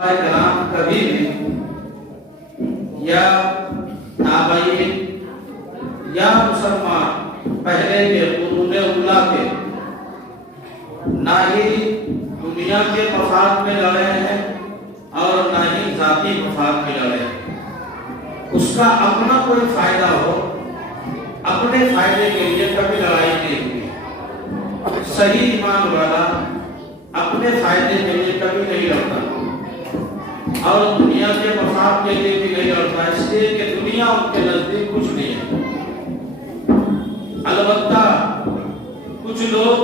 کلام کبھی بھی یا تابعین یا مسلمان پہلے کے قرون اولا کے نہ ہی دنیا کے مفاد میں لڑے ہیں اور نہ ہی ذاتی مفاد میں لڑے ہیں. اس کا اپنا کوئی فائدہ ہو اپنے فائدے کے لیے کبھی لڑائی نہیں ہوئی. صحیح ایمان والا اپنے فائدے کے لیے کبھی نہیں لڑتا اور دنیا کے مفاد کے لیے بھی نہیں لڑتا، اس لیے کہ دنیا ان کے نزدیک کچھ نہیں ہے. البتہ کچھ لوگ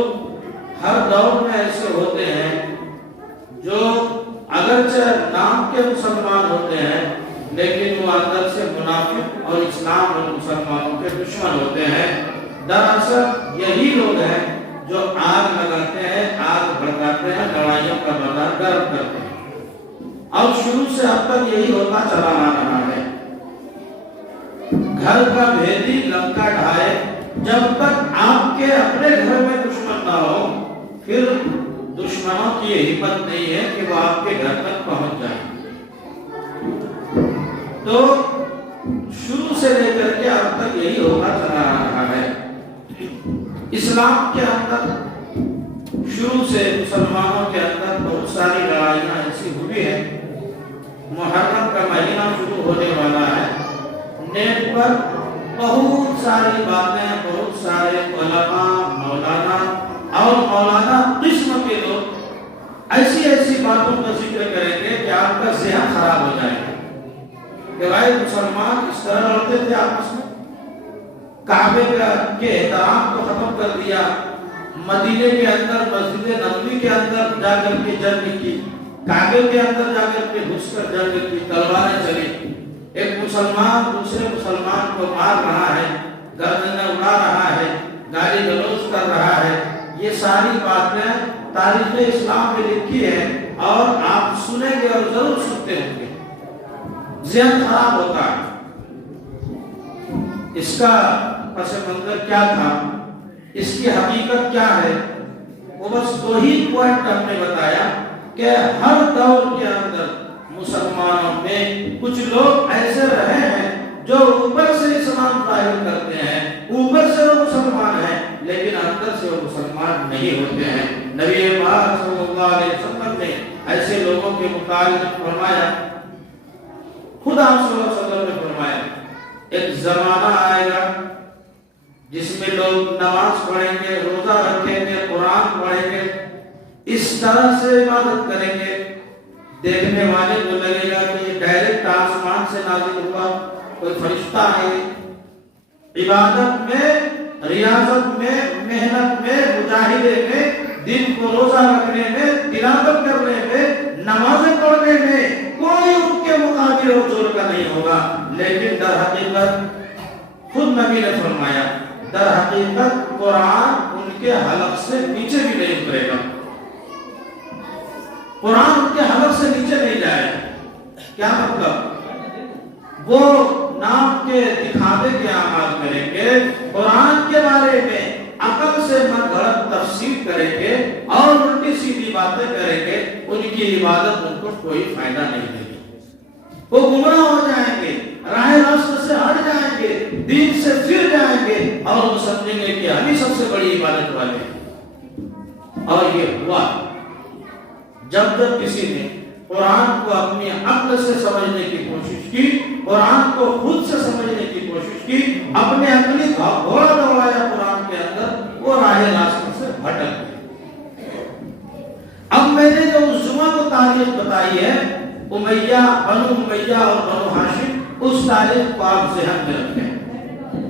ہر دور میں ایسے ہوتے ہیں جو اگرچہ نام کے مسلمان ہوتے ہیں لیکن وہ اندر سے منافق اور اسلام اور مسلمانوں کے دشمن ہوتے ہیں. دراصل یہی لوگ ہیں جو آگ لگاتے ہیں، آگ بھڑکاتے ہیں، لڑائیوں کا بازار گرم کرتے ہیں اور شروع سے اب تک یہی ہوتا چلا آ رہا ہے. گھر کا بھیدی لنکا ڈھائے، جب تک آپ کے اپنے گھر میں دشمن نہ ہو پھر دشمنوں کی یہ ہمت نہیں ہے کہ وہ آپ کے گھر تک پہنچ جائیں. تو شروع سے لے کر کے اب تک یہی ہوتا چلا آ رہا ہے. اسلام کے اندر شروع سے مسلمانوں کے اندر بہت ساری لڑائیاں ایسی ہوئی ہیں. محرم کا مہینہ شروع ہونے والا ہے، نیٹ پر بہت ساری باتیں، بہت سارے علماء، مولانا اور مولانا قسم کے لوگ ایسی ایسی باتوں کا ذکر کریں گے کہ آپ کا ذہن خراب ہو جائے گا کہ بھائی مسلمان اس طرح لڑتے تھے آپس میں، کعبے کے احترام کو ختم کر دیا، مدینے کے اندر مسجد نبوی کے اندر جا کر کے جنگ کی، کعبے کے اندر جا کر کے گھس کر جنگ کی، تلواریں چلی، ایک مسلمان دوسرے مسلمان کو مار رہا ہے، گردنیں اڑا رہا ہے، گالی گلوچ کر رہا ہے. یہ ساری باتیں تاریخ اسلام میں لکھی ہے اور آپ سنیں گے اور ضرور سنتے ہوں گے. ذہن خراب ہوتا ہے. اس کا پس منظر کیا تھا، اس کی حقیقت کیا ہے، وہ بس دو ہی پوائنٹ ہم نے بتایا کہ ہر دور کے اندر مسلمانوں میں کچھ لوگ ایسے رہے ہیں جو اوپر سے اسلام ظاہر کرتے ہیں، اوپر سے وہ مسلمان ہیں لیکن اندر سے وہ مسلمان نہیں ہوتے ہیں. نبی پاک صلی اللہ علیہ وسلم نے ایسے لوگوں کے متعلق فرمایا، خدا صلی اللہ علیہ وسلم نے فرمایا ایک زمانہ آئے گا جس میں لوگ نماز پڑھیں گے، روزہ رکھیں گے، قرآن پڑھیں گے، اس طرح سے عبادت کریں گے دیکھنے والے کو لگے گا کہ یہ ڈائریکٹ آسمان سے نازل ہوا، کوئی فرشتہ ہے. عبادت میں، ریاضت میں، محنت میں، مجاہدے میں، دن کو روزہ رکھنے میں، تلاوت کرنے میں، نمازیں پڑھنے میں کوئی ان کے مقابل اور جوڑ کا نہیں ہوگا. لیکن در حقیقت خود نبی نے فرمایا در حقیقت قرآن ان کے حلق سے نیچے بھی نہیں اترے گا. قرآن ان کے حلق سے نیچے نہیں جائے گا. کیا مطلب؟ وہ نام کے دکھاوے کے اعمال کریں گے، قرآن کے بارے میں عقل سے من گھڑت تفسیر کریں گے اور الٹی سیدھی باتیں کریں گے. ان کی عبادت ان کو کوئی فائدہ نہیں دے گی. وہ گمراہ ہو جائیں گے، راہ راست سے ہٹ جائیں گے، دین سے پھر جائیں گے اور وہ سمجھیں گے کہ ہم ہی سب سے بڑی عبادت والے ہیں. اور یہ ہوا جب کسی نے قرآن کو اپنی عقل سے سمجھنے کی کوشش کی، قرآن کو خود سے سمجھنے کی کوشش کی، اپنے عقلی گھوڑا دوڑایا قرآن کے اندر، وہ راہ راست سے بھٹک گئے. اب میں نے جو اس جمعہ کو تاریخ بتائی ہے، امیہ، بنو امیہ اور بنو ہاشم، اس تاریخ کو آپ ذہن میں رکھیں.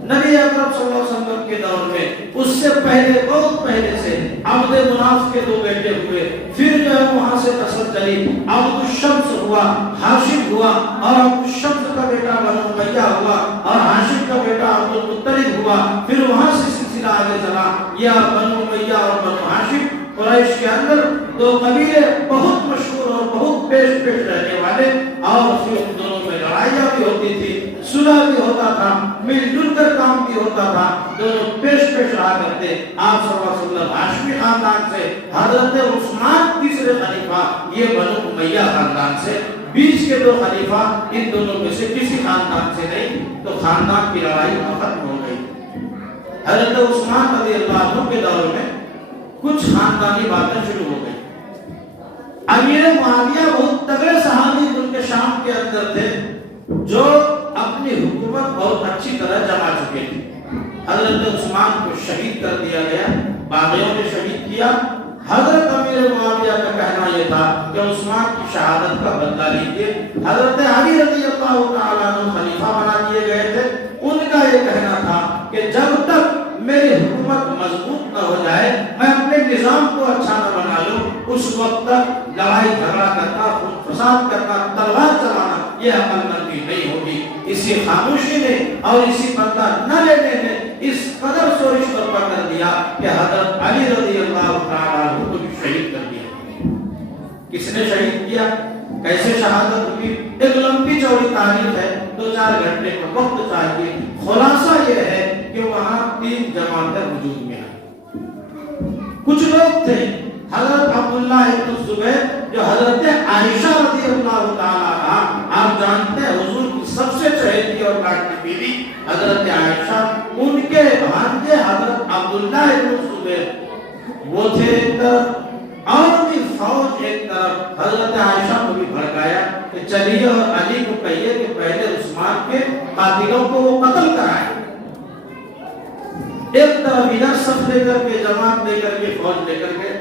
نبی اکرم صلی اللہ علیہ وسلم کے دور میں اس سے پہلے، بہت پہلے سے عبد مناف کے دو بیٹے ہوئے، پھر جو ہے وہاں سے نسل چلی، عبد الشمس ہوا، ہاشم ہوا، اور عبد الشمس کا بیٹا بنو امیہ ہوا اور ہاشم کا بیٹا عبد المطلب ہوا. پھر وہاں سے سلسلہ آگے چلا. یہ بنو امیہ اور بنو ہاشم قریش کے اندر دو قبیلے بہت مشہور اور بہت پیش پیش رہنے والے، اور پھر ان دونوں میں لڑائیاں بھی ہوتی تھی، صلح بھی ہوتا تھا. مل جل کر کام بھی ہوتا تھا، دونوں پیش پیش رہا کرتے۔ آپ صلی اللہ علیہ وسلم ہاشمی خاندان سے، حضرت عثمان تیسرے خلیفہ یہ بنو امیہ خاندان سے، بیچ کے دو خلیفہ ان دونوں میں سے کسی خاندان سے نہیں، تو خاندان کی لڑائی ختم ہو گئی۔ حضرت عثمان رضی اللہ عنہ کے دور میں کچھ خاندانی باتیں شروع ہو گئی۔ امیر معاویہ بہت تگڑے صحابی ملک شام کے اندر تھے جو اپنی حکومت بہت اچھی طرح جما چکے تھے۔ حضرت عثمان کو شہید کر دیا گیا، باغیوں نے شہید کیا۔ حضرت امیر معاویہ کا کہنا یہ تھا کہ عثمان کی شہادت کا بدلہ لیجیے۔ حضرت علی رضی اللہ تعالیٰ عنہ خلیفہ بنا دیے گئے تھے، ان کا یہ کہنا تھا کہ جب تک میری حکومت مضبوط نہ ہو جائے، میں اپنے نظام کو اچھا نہ بنا لوں، اس وقت تک لڑائی جھگڑا کرنا، فساد کرنا، تلوار چلانا یہ عقل مندی نہیں ہوگی۔ اسی خاموشی نے اور اسی بدلہ نہ لینے نے اس قدر شورش برپا کر دیا کہ حضرت علی رضی اللہ تعالیٰ عنہ کو بھی شہید کر دیا۔ کس نے شہید کیا؟ کیسے شہادت ہوئی؟ ایک لمبی چوڑی تاریخ ہے، 2-4 گھنٹے کا وقت چاہیے۔ خلاصہ یہ ہے کہ وہاں 3 جماعتیں وجود میں آئیں۔ کچھ لوگ تھے حضرت عبداللہ ابن الزبیر جو حضرت عائشہ رضی اللہ تعالیٰ عنہ، آپ جانتے ہیں حضور کی سب سے چہیتی اور لاڈلی بیوی حضرت عائشہ، ان کے بھانجے حضرت عبداللہ ابن الزبیر وہ تھے ایک طرف، اور بھی فوج ایک طرف۔ حضرت عائشہ کو بھی بھڑکایا کہ چلیے اور علی کو کہیے کہ پہلے عثمان کے قاتلوں کو وہ قتل کرائے۔ ایک طرف ادھر صف لے کر کے، جماعت لے کر کے، فوج لے کر کے۔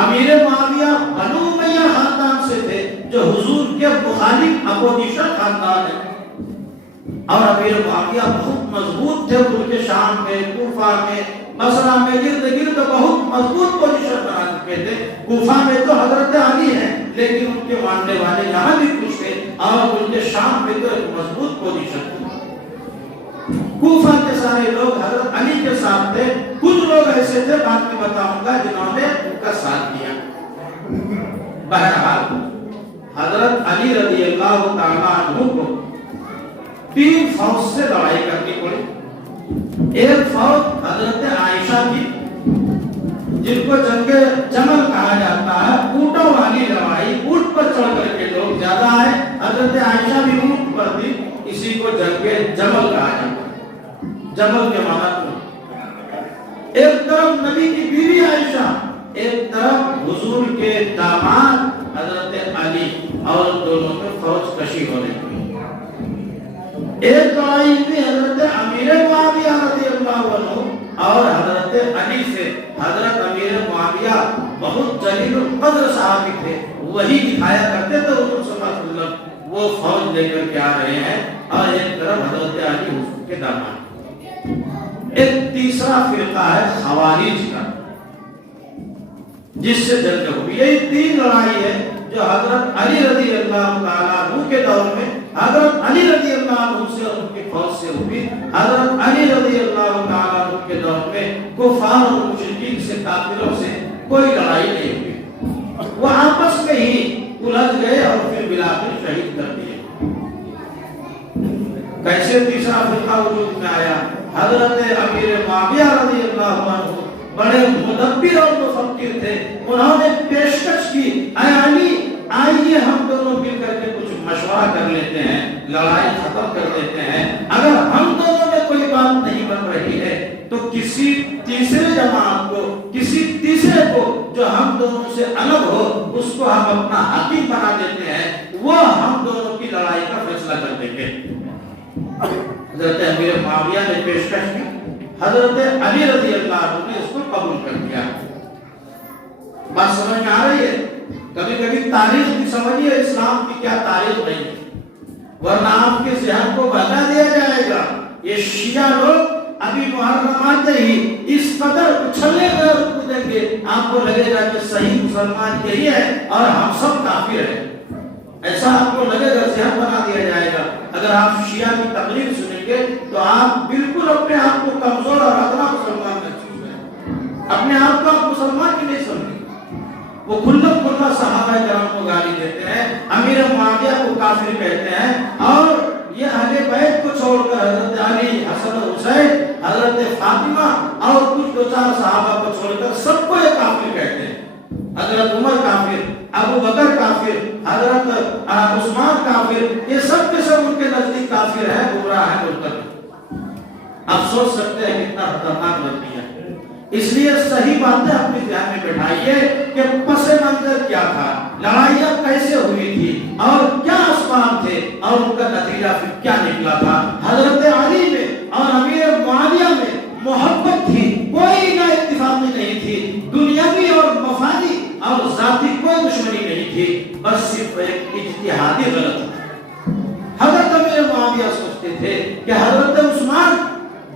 امیر معاویہ بنو امیہ خاندان سے تھے جو حضور کے مخالف اپوزیشن خاندان ہے، اور امیر معاویہ بہت مضبوط تھے ملک شام میں، کوفہ میں، بصرہ میں، گرد گرد بہت مضبوط پوزیشن بنا چکے تھے۔ کوفہ میں تو حضرت علی ہیں، لیکن ان کے ماننے والے یہاں بھی کچھ تھے، اور ان کے شام میں تو ایک مضبوط پوزیشن تھی۔ کوفہ کے سارے لوگ حضرت علی کے ساتھ تھے، کچھ لوگ ایسے تھے بعد میں بتاؤں گا جنہوں نے ان کا ساتھ دیا۔ بہرحال حضرت علی رضی اللہ تعالیٰ عنہ کو 3 فوج سے لڑائی کرنی پڑی۔ ایک فوج حضرت عائشہ کی، جن کو جنگ جمل کہا جاتا ہے، اونٹوں والی لڑائی، اونٹ پر چڑھ کر کے لوگ زیادہ آئے، حضرت عائشہ بھی اونٹ پر تھی، اسی کو جنگ جمل کہا جاتا ہے۔ جمل کے معنی ایک طرف نبی کی بیوی عائشہ، ایک طرف حضور کے داماد حضرت علی، اور دونوں میں فوج کشی ہو رہی تھی۔ ایک لڑائی تھی حضرت امیر معاویہ رضی اللہ عنہ اور حضرت علی سے۔ حضرت امیر معاویہ بہت جلیل القدر صحابی تھے، وہی دکھایا کرتے تھے حضور صلی اللہ علیہ وسلم، وہ فوج لے کر کے آ رہے ہیں، اور ایک طرف حضرت علی حضور کے داماد۔ ایک تیسرا فرقہ ہے خوارج کا، جس سے جنگ ہوئی۔ یہ 3 لڑائی ہے جو حضرت علی رضی اللہ تعالیٰ عنہ کے دور میں حضرت علی رضی اللہ عنہ سے اور ان کی فوج سے ہوئی۔ حضرت علی رضی اللہ تعالیٰ عنہ کے دور میں کفار اور مشرکین سے، کافروں سے کوئی لڑائی نہیں ہوئی، وہ آپس میں ہی الجھ گئے اور پھر بالآخر شہید کر دیے۔ کیسے تیسرا فرقہ وجود میں آیا؟ حضرت امیر معاویہ رضی اللہ عنہ بڑے مدبر اور مفکر تھے، انہوں نے پیشکش کی، اے علی آئیے ہم دونوں مل کر کے کچھ مشورہ کر لیتے ہیں، لڑائی ختم کر دیتے ہیں۔ اگر ہم دونوں میں کوئی بات نہیں بن رہی ہے تو کسی تیسرے جماعت کو، کسی تیسرے کو جو ہم دونوں سے الگ ہو، اس کو ہم اپنا حاکم بنا دیتے ہیں، وہ ہم دونوں کی لڑائی کا فیصلہ کر دیں گے۔ حضرت امیر معاویہ نے پیشکش کی، حضرت علی رضی اللہ عنہ نے اس کو قبول کر دیا۔ بات سمجھ میں آ رہی ہے؟ کبھی کبھی تاریخ کی سمجھیے، اسلام کی کیا تاریخ نہیں ہے، ورنہ آپ کے ذہن کو بہلا دیا جائے گا۔ یہ شیعہ لوگ ابھی محرم آتے ہی اس قدر اچھلے گا اور کودیں گے، آپ کو لگے گا کہ صحیح مسلمان یہی ہے اور ہم سب کافر ہیں، ایسا آپ کو لگے گا، ذہن بنا دیا جائے گا۔ اگر آپ شیعہ کی تقریر سنیں گے تو آپ بالکل اپنے آپ کو کمزور اور ادنا مسلمان محسوس کریں، اپنے آپ کو آپ مسلمان کی نہیں سمجھیں۔ وہ کھلا کھلا صحابہ کرام کو گالی دیتے ہیں، امیر معاویہ کو کافر کہتے ہیں، اور یہ اہل بیت کو چھوڑ کر حضرت علی، حسن حسین، حضرت فاطمہ اور کچھ دو چار صحابہ کو چھوڑ کر سب کو یہ کافر کہتے ہیں۔ حضرت عمر کافر، ابو بکر کافر، حضرت عثمان کافر، یہ سب کے سب ان کے نزدیک کافر ہیں، گمراہ ہیں، مرتد۔ آپ سوچ سکتے ہیں کتنا خطرناک رویہ ہے۔ اس لیے صحیح باتیں اپنے ذہن میں بٹھائیے کہ پس منظر کیا تھا، لڑائیاں کیسے ہوئی تھی اور کیا اسباب تھے اور ان کا نتیجہ پھر کیا نکلا تھا۔ حضرت علی میں اور امیر معاویہ میں محبت تھی، کوئی نہ اتفاقی نہیں تھی، دنیاوی اور مفادی اور ذاتی کوئی دشمنی نہیں تھی، بس صرف ایک اجتہادی غلط۔ حضرت امیر معاویہ سوچتے تھے کہ حضرت عثمان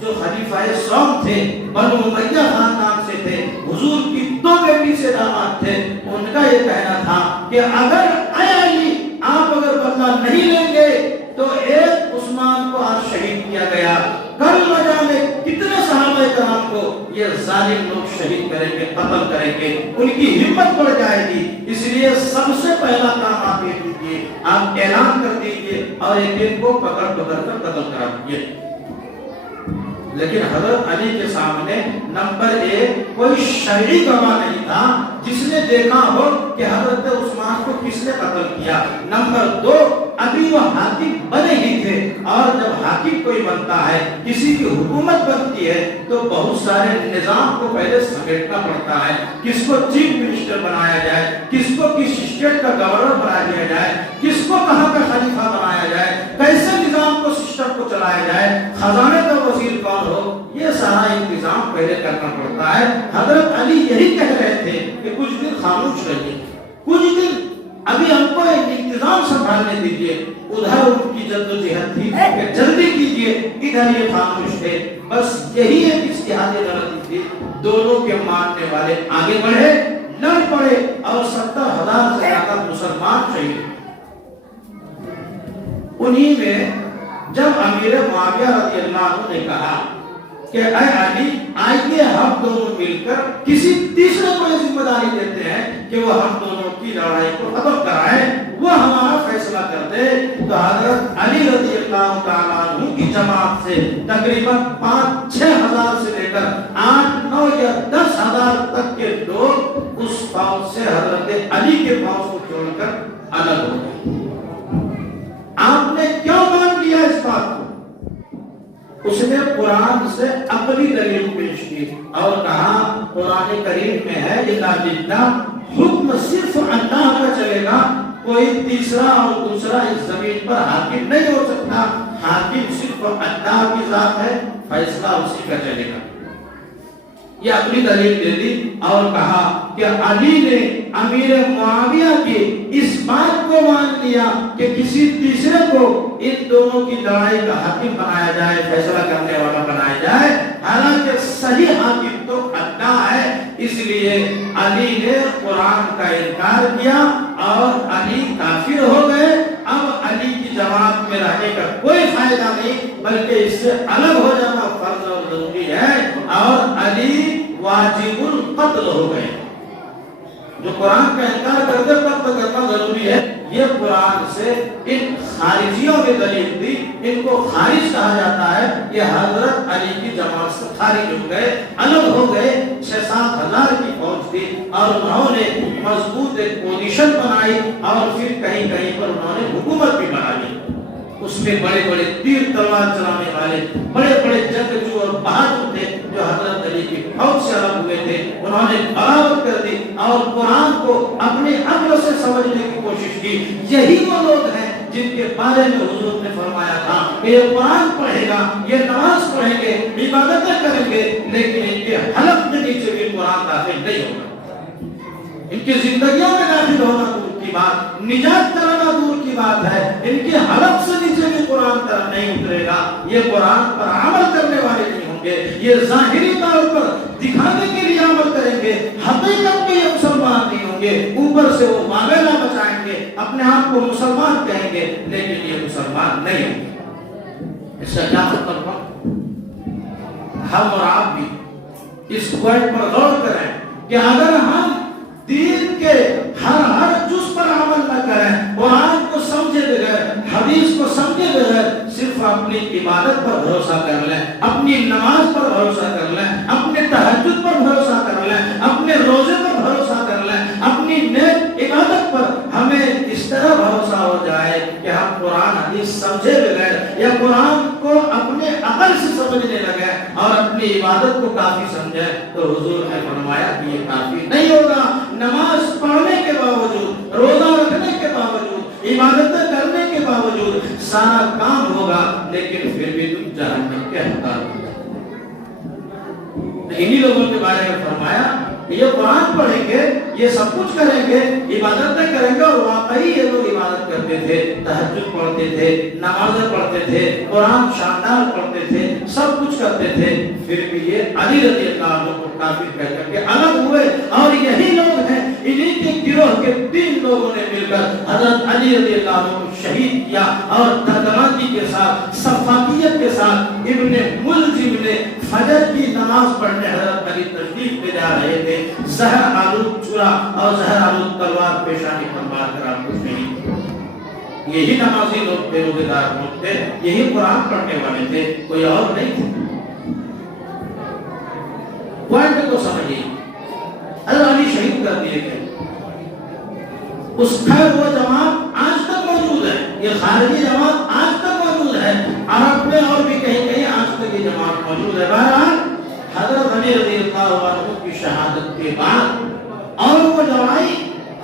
جو خلیفہ سوم تھے، بنو امیہ خاندان سے تھے، حضور کی دو بیٹی سے داماد تھے، ان کا یہ کہنا تھا کہ اگر اے علی آپ اگر بدلہ نہیں لیں گے تو ایک عثمان کو آج شہید کیا گیا، کل وجہ میں کتنے صحابہ کرام کو یہ ظالم لوگ شہید کریں گے، قتل کریں گے، ان کی ہمت بڑھ جائے گی، اس لیے سب سے پہلا کام آپ یہ کیجیے، آپ اعلان کر دیجیے اور ایک ایک کو پکڑ کر قتل کرا دیجیے۔ لیکن حضرت علی کے سامنے نمبر ایک کوئی شرعی گواہ نہیں تھا جس نے دیکھا ہو کہ حضرت عثمان کو کس نے قتل کیا، نمبر دو ابھی وہ حاکم بنے ہی تھے، اور جب حاکم کوئی بنتا ہے، کسی کی حکومت بنتی ہے تو بہت سارے نظام کو پہلے سمیٹنا پڑتا ہے، کس کو چیف منسٹر بنایا جائے، کس کو کس اسٹیٹ کا گورنر بنا دیا جائے، کس کو کہاں کا خلیفہ بنایا جائے، کیسے نظام کو سسٹم کو چلایا جائے، خزانے کا وزیر کون ہو، یہ سارا انتظام پہلے کرنا پڑتا ہے۔ حضرت علی یہی کہہ رہے تھے کہ کچھ دن خاموش رہیے، کچھ دن ابھی ہم کو ایک انتظام سنبھالنے دیجیے۔ ادھر ان کی جدوجہد تھی کہ جلدی کیجیے، ادھر یہ خاموش تھے، بس یہی ایک اجتہادی غلطی تھی۔ دونوں کے ماننے والے آگے بڑھے، لڑ پڑے اور 70,000 سے زیادہ مسلمان شہید۔ انہی میں جب امیر معاویہ رضی اللہ عنہ نے کہا کہ اے علی آئیے ہم دونوں مل کر کسی تیسرے کو یہ ذمہ داری دیتے ہیں کہ وہ ہم دونوں کی لڑائی کو ختم کرائے، وہ ہمارا فیصلہ کر دے، تو حضرت علی رضی اللہ تعالیٰ عنہ کی جماعت سے تقریباً 5-6 ہزار سے لے کر 8, 9 یا 10 ہزار تک کے لوگ اس فوج سے حضرت علی کے فوج کو چھوڑ کر الگ ہو گئے۔ آپ نے کیوں مان لیا اس بات کو؟ اس نے قرآن سے اپنی دلیل پیش کی اور کہا قرآن کریم میں ہے الا للہ، حکم صرف اللہ کا چلے گا، کوئی تیسرا اور دوسرا اس زمین پر حاکم نہیں ہو سکتا، حاکم صرف اللہ کی ذات ہے، فیصلہ اسی کا چلے گا۔ یہ اپنی دلیل دے دی اور کہا کہ علی نے امیر معاویہ کی اس بات کو مان لیا کہ کسی تیسرے کو ان دونوں کی لڑائی کا حاکم بنایا جائے، فیصلہ کرنے والا بنایا جائے، حالانکہ صحیح حاکم تو اللہ ہے۔ اس لیے علی نے قرآن کا انکار کیا اور علی کافر ہو گئے۔ اب علی کی جماعت میں رہنے کا کوئی فائدہ نہیں، بلکہ اس سے الگ ہو جانا فرض اور ضروری ہے، اور علی واجب القتل ہو گئے۔ جو قرآن کا انکار کرتے قتل کرنا ضروری ہے، یہ قرآن سے ان خارجیوں میں دلیل دی، ان کو خارج کہا جاتا ہے، یہ حضرت علی کی جماعت سے خارج ہو گئے، الگ ہو گئے۔ 6-7 ہزار کی فوج تھی اور انہوں نے مضبوط ایک پوزیشن بنائی اور پھر کہیں کہیں پر انہوں نے حکومت بھی بنا لی۔ اس میں بڑے بڑے تیر تلوار چلانے والے بڑے بڑے جنگجو اور بہادر تھے جو حضرت علی کی فوج سے الگ ہوئے تھے، انہوں نے بغاوت کر دی اور قرآن کو اپنے عقل سے سمجھنے کی کوشش کی۔ یہی وہ لوگ ہیں جن کے بارے میں حضور نے فرمایا تھا کہ یہ قرآن پڑھے گا، یہ نماز پڑھیں گے، عبادتیں کریں گے، لیکن ان کے حلق کے نیچے بھی قرآن داخل نہیں ہوگا۔ ان کی زندگیوں میں داخل ہونا دور کی بات، نجات کرانا دور کی بات ہے، ان کے حلق سے نیچے بھی قرآن نہیں اترے گا۔ یہ قرآن پر عمل کرنے والے نہیں ہوں گے، یہ ظاہری طور پر دکھانے کے لیے عمل کریں گے، حقیقت میں یہ مسلمان نہیں ہوں گے، اوپر سے وہ معاملہ بچائیں گے، اپنے آپ کو مسلمان کہیں گے، لیکن یہ مسلمان نہیں ہوں گے۔ اس کا کیا مطلب ہے؟ ہم اور آپ بھی اس پوائنٹ پر غور کریں کہ اگر ہم دین کے ہر جز پر عمل نہ کریں، قرآن کو سمجھے بغیر، حدیث کو سمجھے بغیر، صرف اپنے اپنی عبادت پر بھروسہ کر لیں، اپنی نماز پر بھروسہ کر لیں، اپنے تہجد پر بھروسہ کر لیں، اپنے روزے پر بھروسہ کر لیں، اپنی نیک عبادت پر ہمیں اس طرح بھروسہ ہو جائے کہ ہم قرآن حدیث سمجھے بغیر یا قرآن کو اپنے عقل سے سمجھنے لگے اور اپنی عبادت کو کافی سمجھے، تو حضور نے فرمایا کہ یہ کافی نہیں ہوگا۔ نماز پڑھنے کے باوجود، روزہ رکھنے کے باوجود، عبادتیں کرنے کے باوجود سارا کام ہوگا لیکن پھر بھی تم جہنم کے حقدار ہو جاؤ۔ انہی لوگوں کے بارے میں فرمایا کہ یہ قرآن پڑھیں گے، یہ سب کچھ کریں گے، عبادتیں کریں گے، اور واقعی یہ لوگ عبادت کرتے تھے، تہجد پڑھتے تھے، نمازیں پڑھتے تھے، قرآن شاندار پڑھتے تھے، سب کچھ کرتے تھے، پھر بھی یہ علی رضی اللہ عنہ کو کافر کہہ کر کے الگ ہوئے۔ اور یہی لوگ ہیں، انہی کے گروہ کے 3 لوگوں نے مل کر حضرت علی رضی اللہ عنہ کو شہید کیا، اور دردمندی کے ساتھ، سفاکیت کے ساتھ ابن ملجم نے فجر کی نماز پڑھنے حضرت علی تشریف لے جا رہے تھے، زہر آلود چھرا اور زہر آلود تلوار پیشانی پر مار کر آپ کو شہید کیا۔ یہی نمازی لوگ تھے، روزے دار لوگ تھے، یہی قرآن پڑھنے والے تھے، کوئی اور نہیں تھے۔ پوائنٹ کو سمجھیے، حضرت علی شہید کر دیے گئے، اس خیر وہ جماعت آج تک موجود ہے، یہ خارجی جماعت آج تک موجود ہے، عرب میں اور بھی کہیں کہیں آج تک یہ جماعت موجود ہے۔ بہرحال حضرت علی رضی اللہ عنہ کی شہادت کے بعد اور وہ لڑائی،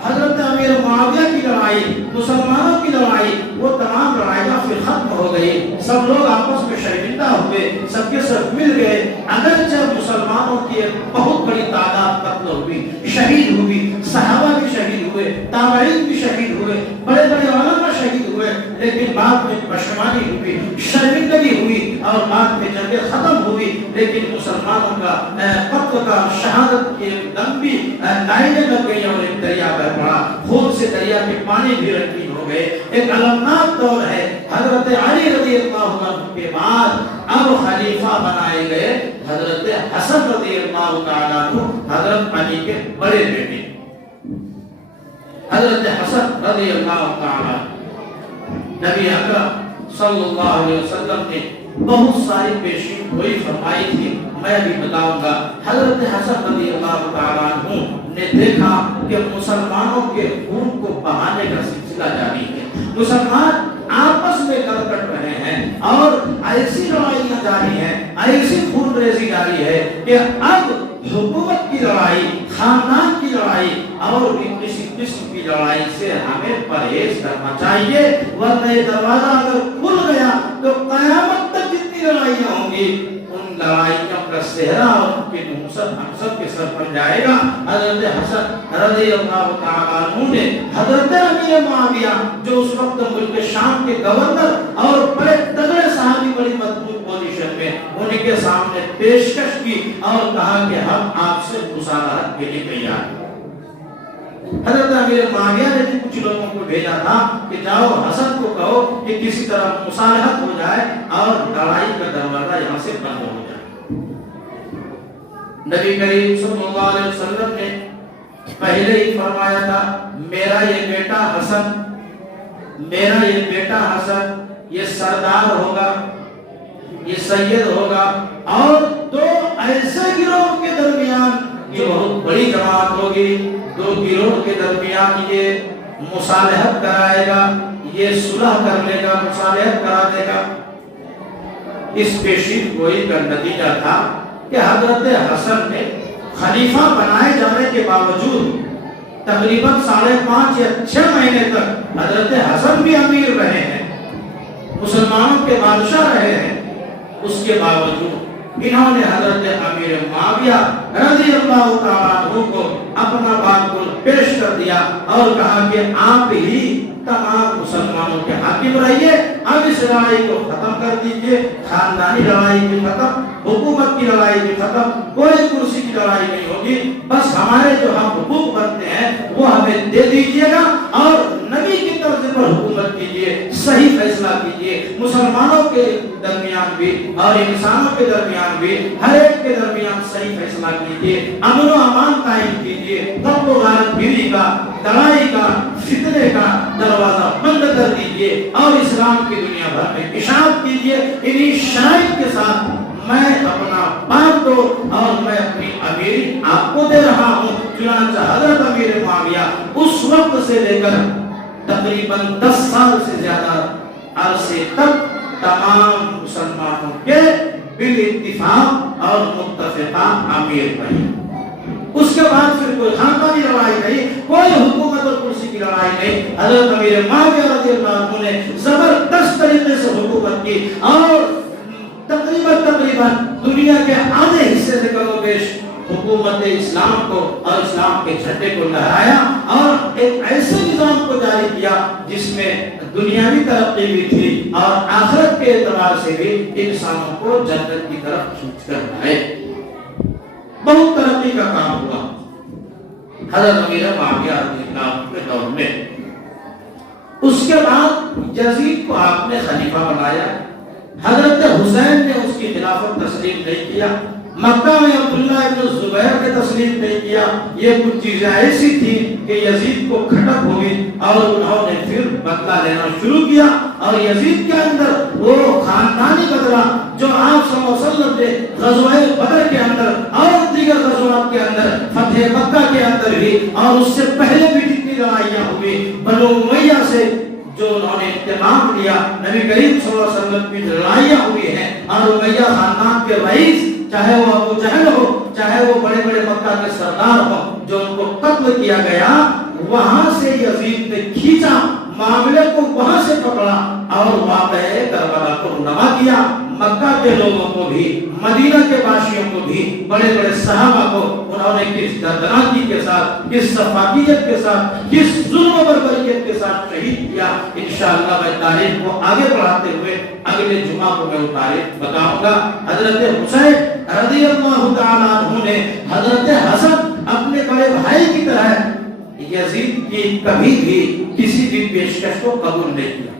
حضرت امیر معاویہ کی لڑائی، مسلمانوں کی لڑائی، وہ تمام لڑائیاں پھر ختم ہو گئی، سب لوگ آپس میں شرمندہ ہوئے، سب کے سب مل گئے۔ اگرچہ مسلمانوں کی ایک بہت بڑی تعداد قتل ہوئی، شہید ہوئی، صحابہ بھی شہید ہوئے، تابعین بھی شہید ہوئے، بڑے بڑے علماء شہید ہوئے، لیکن بعد میں پشیمانی ہوئی، شرمندگی ہوئی، اور بعد میں جنگیں ختم ہوئی، لیکن مسلمانوں کا قتل کا، شہادت کی لمبی لائنیں لگ گئی اور ایک دریا بہہ پڑا، خون سے دریا کے پانی بھی رنگین ہو گئے۔ ایک المناک دور ہے۔ حضرت علی رضی اللہ عنہ کے بعد اب خلیفہ بنائے گئے حضرت حسن رضی اللہ تعالیٰ عنہ، حضرت علی کے بڑے بیٹے حضرت حسن رضی اللہ تعالیٰ۔ نبی اکرم صلی اللہ علیہ وسلم نے بہت ساری پیشین گوئی فرمائی تھی، میں بھی بتاؤں گا۔ حضرت حسن رضی اللہ تعالیٰ عنہ نے دیکھا کہ مسلمانوں کے خون کو بہانے کا سلسلہ جاری ہے، مسلمان آپس میں کٹ رہے ہیں، اور ایسی لڑائیاں جاری ہیں، ایسی خون ریزی جاری ہے کہ اب حکومت کی لڑائی، خاندان کی لڑائی اور بھی کسی قسم کی لڑائی سے ہمیں پرہیز کرنا چاہیے، ورنہ یہ دروازہ اگر کھل گیا تو قیامت تک جتنی لڑائیاں ہوں گی ان لڑائیوں کا صحرا اور ان کی نحوست ہم سب کے سر پر جائے گا۔ حضرت حسن رضی اللہ تعالیٰ عنہ نے حضرت امیر معاویہ جو اس وقت ملک شام کے گورنر اور بڑے تگڑے صحابی، بڑی مضبوط پوزیشن میں، ان کے سامنے پیشکش کی اور کہا کہ ہم آپ سے مصالحت کے لیے تیار ہیں۔ حضرت امیر معاویہ نے بھی کچھ لوگوں کو بھیجا تھا کہ جاؤ حسن کو کہو کہ کسی طرح مصالحت ہو جائے اور لڑائی کا دروازہ یہاں سے بند ہو جائے۔ نبی کریم صلی اللہ علیہ وسلم نے پہلے ہی فرمایا تھا، میرا یہ بیٹا حسن، میرا یہ بیٹا حسن یہ سردار ہوگا، یہ سید ہوگا، اور 2 ایسے گروہ کے درمیان یہ بہت بڑی جماعت ہوگی، 2 گروہ کے درمیان یہ مصالحت کرائے گا، یہ صلح کر لے گا، مصالحت کرا دے گا۔ اس پیشین گوئی کا نتیجہ تھا کہ حضرت حسن نے خلیفہ بنائے جانے کے باوجود تقریباً 5.5 یا 6 مہینے تک حضرت حسن بھی امیر رہے ہیں، مسلمانوں کے بادشاہ رہے ہیں، اس کے باوجود انہوں نے حضرت امیر معاویہ رضی اللہ تعالیٰ عنہ کو اپنا بات کو پیش کر دیا اور کہا کہ آپ ہی تمام مسلمانوں کے حاکم رہیے، اب اس لڑائی کو ختم کر دیجئے، خاندانی لڑائی بھی ختم، حکومت کی لڑائی بھی ختم، کوئی کرسی کی لڑائی نہیں ہوگی، بس ہمارے جو ہم حقوق بنتے ہیں وہ ہمیں دے دیجئے گا، اور نبی کی طرز پر حکومت کیجیے، صحیح فیصلہ کیجیے، مسلمانوں کے درمیان بھی اور انسانوں کے درمیان بھی، ہر ایک کے درمیان صحیح فیصلہ کیجیے، امن و امان قائم کیجیے، غم و غارت گیری کا، لڑائی کا، فتنے کا دروازہ بند کر دیجیے اور اسلام کی دنیا بھر میں اشاعت کیجیے۔ انہی شرائط کے ساتھ میں اپنا بات دو اور میں اپنی امیری آپ کو دے رہا ہوں۔ چنانچہ حضرت امیر معاویہ اس وقت سے لے کر تقریباً 10 سال سے زیادہ عرصے تک تمام مسلمانوں کے بالاتفاق اور متفقہ امیر بنے۔ اس کے بعد پھر کوئی خاندانی لڑائی نہیں، کوئی حکومت اور کرسی کی لڑائی نہیں۔ حضرت امیر معاویہ رضی اللہ عنہ نے زبردست طریقے سے حکومت کی اور تقریباً دنیا کے آدھے حصے سے کم و بیش حکومت اسلام کو اور اسلام کے جھنڈے کو لہرایا اور ایک ایسے نظام کو جاری کیا جس میں دنیاوی ترقی بھی تھی اور آخرت کے اعتبار سے بھی انسانوں کو جنت کی طرف کھینچ کر لائے۔ بہت ترقی کا کام ہوا حضرت امیر معاویہ رضی اللہ عنہ کے دور میں۔ اس کے بعد یزید کو آپ نے خلیفہ بنایا۔ حضرت حسین نے اس کی خلافت تسلیم نہیں کیا، مکہ میں عبداللہ ابن زبیر نے تسلیم نہیں کیا۔ یہ کچھ چیزیں ایسی تھی کہ یزید کو کھٹک ہوئی اور انہوں نے پھر بدلہ لینا شروع کیا اور یزید کے اندر وہ خاندانی بدلہ جو آپ صلی اللہ علیہ وسلم نے غزوہ بدر کے اندر اور دیگر غزوات کے اندر، فتح مکہ کے اندر بھی اور اس سے پہلے بھی جتنی لڑائیاں ہوئی، بنو امیہ سے جو انہوں نے اہتمام لیا، نبی کریم صلی اللہ علیہ وسلم کی لڑائیاں ہوئی ہیں اور امیہ خاندان کے رئیس چاہے وہ ابو جہل ہو، چاہے وہ بڑے بڑے مکہ کے سردار ہو، جو ان کو قتل کیا گیا، وہاں سے یزید نے کھینچا معاملے کو، وہاں سے پکڑا اور واقعہ کربلا کو رونما کیا۔ مکہ کے لوگوں کو بھی، مدینہ کے باشیوں کو بھی، بڑے بڑے صحابہ کو انہوں نے کس دردناکی کے ساتھ، کس سفاکیت کے ساتھ، کس ظلم و بربریت کے ساتھ شہید کیا۔ انشاءاللہ میں تاریخ کو آگے بڑھاتے ہوئے اگلے جمعہ کو میں وہ تاریخ بتاؤں گا۔ حضرت حسین رضی اللہ تعالیٰ عنہ نے حضرت حسن اپنے بڑے بھائی کی طرح یزید کی کبھی بھی کسی بھی پیشکش کو قبول نہیں کیا۔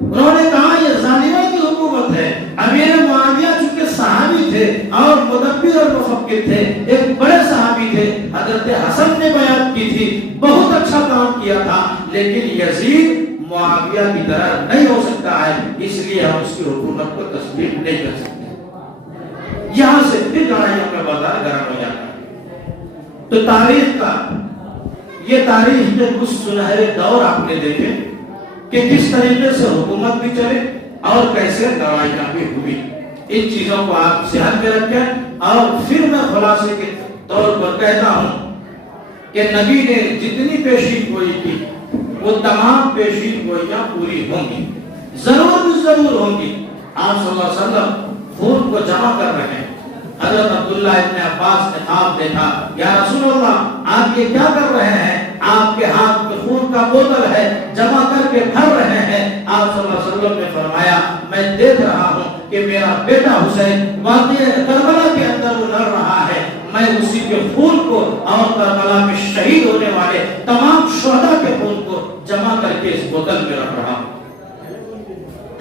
انہوں نے کہا یہ ظالموں کی حکومت ہے۔ امیر معاویہ چونکہ صحابی تھے اور مدبر اور مفکر تھے، ایک بڑے صحابی تھے، حضرت حسن نے بیعت کی تھی، بہت اچھا کام کیا تھا، لیکن یزید معاویہ کی طرح نہیں ہو سکتا ہے، اس لیے ہم اس کی حکومت کو تسلیم نہیں کر سکتے۔ یہاں سے پھر لڑائیوں کا بازار گرم ہو جاتا ہے۔ تو تاریخ کا یہ تاریخ کے کچھ سنہرے دور آپ نے دیکھے کہ کس طریقے سے حکومت بھی چلے اور کیسے لڑائیاں بھی ہوئی۔ ان چیزوں کو آپ ذہن میں رکھیں اور پھر میں خلاصے کے طور پر کہتا ہوں کہ نبی نے جتنی پیشین گوئی کی وہ تمام پیشین گوئیاں پوری ہوں گی، ضرور ہوں گی۔ آپ صلی اللہ علیہ وسلم خون کو جمع کر رہے ہیں۔ حضرت عبداللہ ابن عباس نے خواب دیکھا، یا رسول اللہ آپ یہ کیا کر رہے ہیں؟ آپ کے ہاتھ میں خون کا بوتل ہے، جمع کر کے بھر رہے ہیں۔ آپ صلی اللہ علیہ وسلم نے فرمایا میں دیکھ رہا ہوں کہ میرا بیٹا حسین واقعہ کربلا کے اندر وہ لڑ رہا ہے، میں اسی کے خون کو اور کربلا میں شہید ہونے والے تمام شہداء کے خون کو جمع کر کے اس بوتل میں رکھ رہا ہوں۔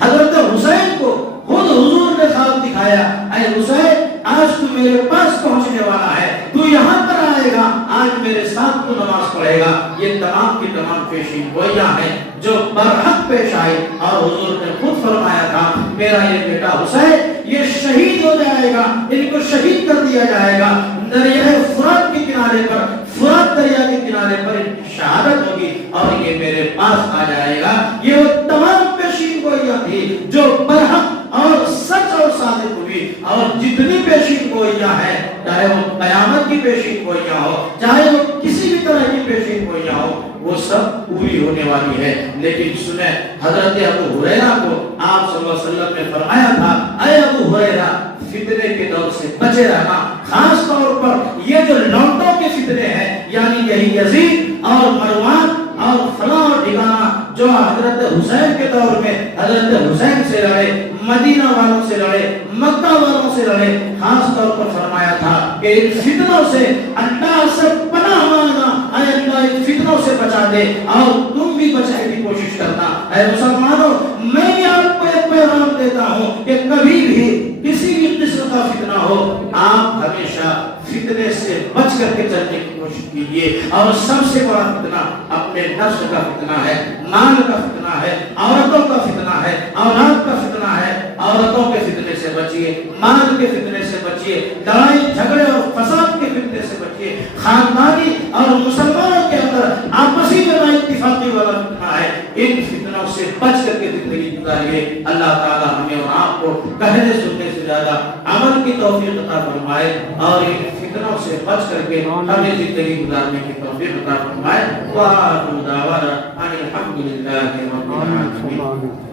حضرت حسین کو خود حضور نے خواب دکھایا، اے حسین آج تو میرے پاس پہنچنے والا ہے، تو یہاں پر آئے گا، آج میرے ساتھ تو نماز پڑھے گا۔ یہ تمام کی تمام پیشین گوئیاں ہیں جو برحق پیش آئی اور حضور نے خود فرمایا تھا میرا یہ بیٹا حسین یہ شہید ہو جائے گا، ان کو شہید کر دیا جائے گا، دریائے فرات کے کنارے پر، فرات دریا کے کنارے پر ان کی شہادت ہوگی اور یہ میرے پاس آ جائے گا۔ یہ وہ تمام پیشین گوئیاں تھی جو برحق اور سچ اور صادق ہوئی، اور جتنی پیشین گوئیاں ہیں چاہے وہ قیامت کی پیشین گوئیاں ہو، چاہے وہ کسی بھی طرح کی پیشین گوئیاں ہو، وہ سب پوری ہونے والی ہے۔ لیکن سنیں حضرت ابو ہریرہ کو آپ صلی اللہ علیہ وسلم نے فرمایا تھا اے ابو ہریرہ فتنے کے دور سے بچے رہنا، خاص طور پر یہ جو لوٹوں کے فتنے ہیں، یعنی یہی یزید اور مروان اور فلاں اور ڈھکانا جو حضرت حسین کے دور میں حضرت حسین سے لڑے، مدینہ والوں سے لڑے، مکہ والوں سے لڑے، خاص طور پر فرمایا تھا کہ ان فتنوں سے اللہ سے پناہ مانگنا، اے اللہ ان فتنوں سے بچا دے اور تم بھی بچنے کی کوشش کرنا۔ اے مسلمانوں میں بھی آپ کو ایک پیغام دیتا ہوں کہ کبھی بھی کسی بھی قسم کا فتنہ ہو آپ ہمیشہ فتنے سے بچ کر کے چلنے کی کوشش کیجیے. اور سب سے بڑا فتنہ اپنے نفس کا فتنہ ہے, مال کا فتنہ ہے, عورتوں کا فتنہ ہے, اولاد کا فتنہ ہے. عورتوں کے فتنے سے بچیے, مال کے فتنے سے بچیے, لڑائی جھگڑے اور فساد کے فتنے سے بچیے. خاندانی اور مسلمانوں کے اندر آپسی میں اتفاقی والا فتنہ ہے, ان فتنوں سے بچ کر کے زندگی گزاریے. اللہ تعالی ہمیں اور آپ کو کہنے سننے سے زیادہ عمل کی توفیق عطا فرمائے اور ان فتنوں سے بچ کر کے ہمیں زندگی گزارنے کی توفیق عطا فرمائے. وآخر دعوانا ان الحمد للہ رب العالمین.